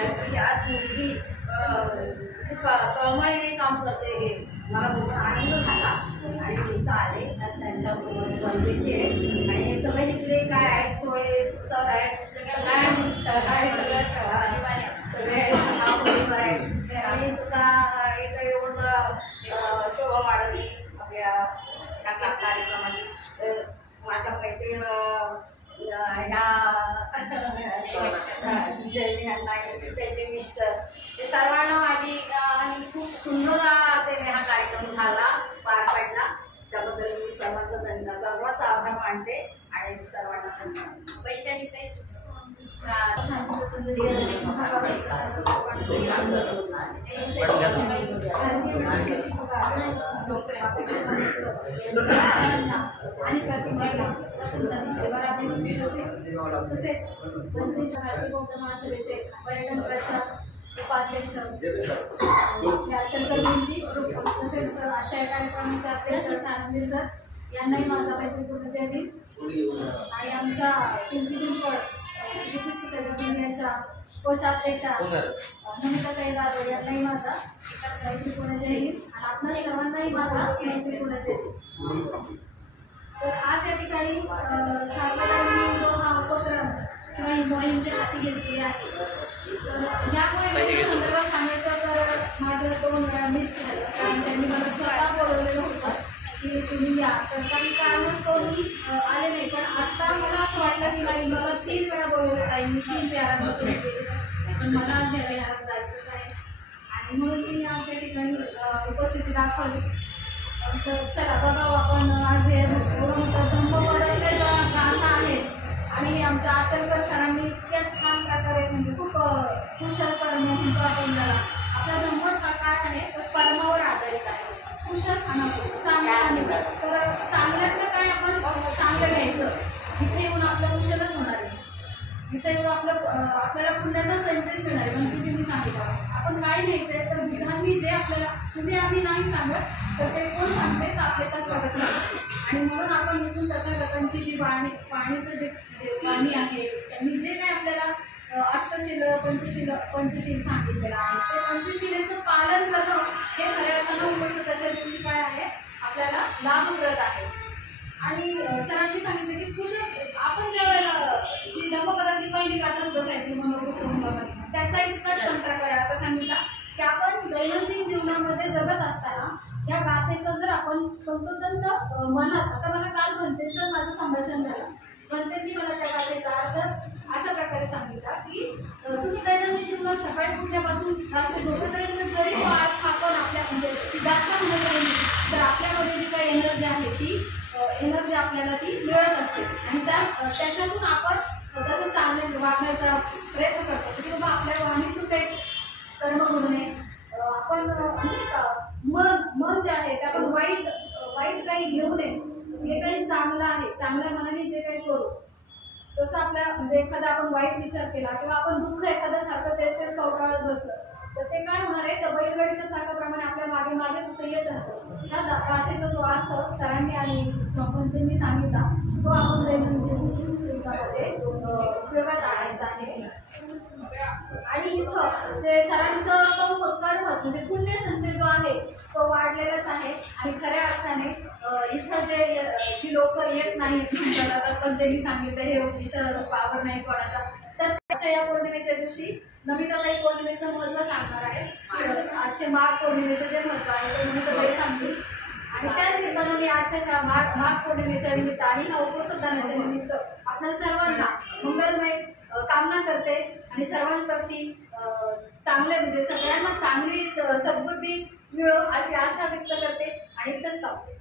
की आज मुलगी कळमळीने काम करते हे मला खूप आनंद झाला आणि मी इथं आले आणि त्यांच्यासोबत बनवेची आहे आणि सगळे इकडे काय आहेत थोडे सर आहेत सगळ्या सगळे हा परिवार आहे आणि सुद्धा इथं येऊन शोभा वाढवली आपल्या कार्यक्रमाची माझ्या मैत्रीण त्यांचे मिस्टर ते सर्वांना माझी आणि खूप सुंदर हा कार्यक्रम झाला पार पडला त्याबद्दल मी सर्वांचा आभार मानते आणि सर्वांना धन्यवाद. वैशाली आणि प्रतिभाला तसेच भारतीय बौद्ध महासभेचे पर्यटन प्रचार उपाध्यक्ष चंद्रपूरजी तसेच आजच्या कार्यक्रमाचे अध्यक्ष आनंदी सर यांनाही माझा मैत्रीपूर्ण जय भीम आणि आमच्या पिंपरी चिंचवड UPC सगळ्यांच्या कोषाध्यक्षा नमिताताई जाधव यांनाही माझा मैत्रीपूर्ण जय भीम आणि आपल्या सर्वांनाही माझा मैत्रीपूर्ण जय भीम. तर आज या ठिकाणी शारदांनी जो हा उपक्रम किंवा ही मोहीम जी हाती घेतलेली आहे तर या मोहिमेच्या संदर्भात सांगायचं तर माझं 2 वेळा मिस झालं कारण त्यांनी मला स्वतः बोलवलेलं होतं की तुम्ही या तर काही कारणास्तव मी आले नाही पण आता मला असं वाटलं की नाही मला 3 वेळा बोलवलं आहे मी 3 वेळांपासून केली पण मला आज या वेळेला जायचंच आहे आणि म्हणून मी आज या ठिकाणी उपस्थिती दाखवली. तर चला बघा आपण आज हे धम्मपरायणाचा गाथा आहे आणि हे आमच्या आचलकर सरांनी इतक्या छान प्रकारे म्हणजे खूप कुशल कर्म म्हणतो आपण त्याला आपला धम्मच हा काय आहे तर कर्मावर आधारित आहे कुशल आणि चांगला आणि तर चांगल्यातलं काय आपण चांगलं घ्यायचं इथे येऊन आपलं कुशलच होणार आहे इथे येऊन आपल्याला पुण्याचा संचयच मिळणार आहे पण तुझी मी सांगितलं आपण काय घ्यायचं आहे तर विधांनी जे आपल्याला तुम्ही आम्ही नाही सांगत तर ते कोण सांगते तर आपले तथागत सांगते आणि म्हणून आपण इथून तथागतांची जी वाणीचं जे वाणी आहे त्यांनी जे काही आपल्याला अष्टशील पंचशील सांगितलेलं आहे ते पंचशिलेचं पालन करणं हे खऱ्या अर्थानं उपसुताच्या दिवशी काय आहे आपल्याला लाभप्रद आहे. आणि सरांनी सांगितलं की कुशल आपण ज्या वेळेला जी धम्मपदाची पहिली गाथाच बसायची मनोरूप त्याचा इतकाच प्रकार आता सांगितला की आपण दैनंदिन जीवनामध्ये जगत असताना या गाथेचा जर आपण तंतोतंत मनात आता मला काल घंटेचं माझं संभाषण झालं घंटेंनी मला त्या गाथेचा अर्थ अशा प्रकारे सांगितला की तुम्ही दैनंदिन जीवनात सकाळी उठल्यापासून रात्री झोपेपर्यंत जरी तो अर्थ आपण आपल्या म्हणजे ती गाथा म्हणत तर आपल्यामध्ये जी काही एनर्जी आहे ती एनर्जी आपल्याला ती मिळत असते आणि त्याच्यातून आपण तसं चांगले वागण्याचा प्रयत्न करत असतो की बाबा आपल्या वाणीतून काही कर्म घडू नये आपण नाही का मन जे आहे ते आपण वाईट काही घेऊ नये जे काही चांगलं आहे चांगल्या मनाने जे काही करू जसं आपल्या म्हणजे एखादा आपण वाईट विचार केला किंवा आपण दुःख एखाद्यासारखं तेच कवटाळत बसलं तर ते काय होणार आहे त्या बैलगाडीच्या चाकाप्रमाणे आपल्या मागे मागे तसं येत राहतं. ह्या गाथेचा जो अर्थ सरांनी आणि कंपनींनी सांगितला तो आपण दैनंदिन जीवनामध्ये उपयोगात आणायचा आहे. आणि इथं जे सरांचं तो कर्मच म्हणजे पुण्य संचय जो आहे तो वाढलेलाच आहे आणि खऱ्या अर्थाने इथं जी लोक येत नाहीत पण त्यांनी सांगितलं हे इथं पावर नाही कोणाचा तर त्याच्या या पौर्णिमेच्या दिवशी नमिताताई पौर्णिमेचं महत्त्व सांगणार आहे. आजचे माघ पौर्णिमेचं जे महत्त्व आहे ते नमिताताई सांगतील आणि त्या निमित्तानं मी आजच्या माघ पौर्णिमेच्या निमित्त आणि हा उपसदानाच्या निमित्त आपल्या सर्वांना मंगलमय कामना करते आणि सर्वांप्रती चांगले म्हणजे सगळ्यांना चांगली सद्बुद्धी मिळो अशी आशा व्यक्त करते आणि इथंच थांबते.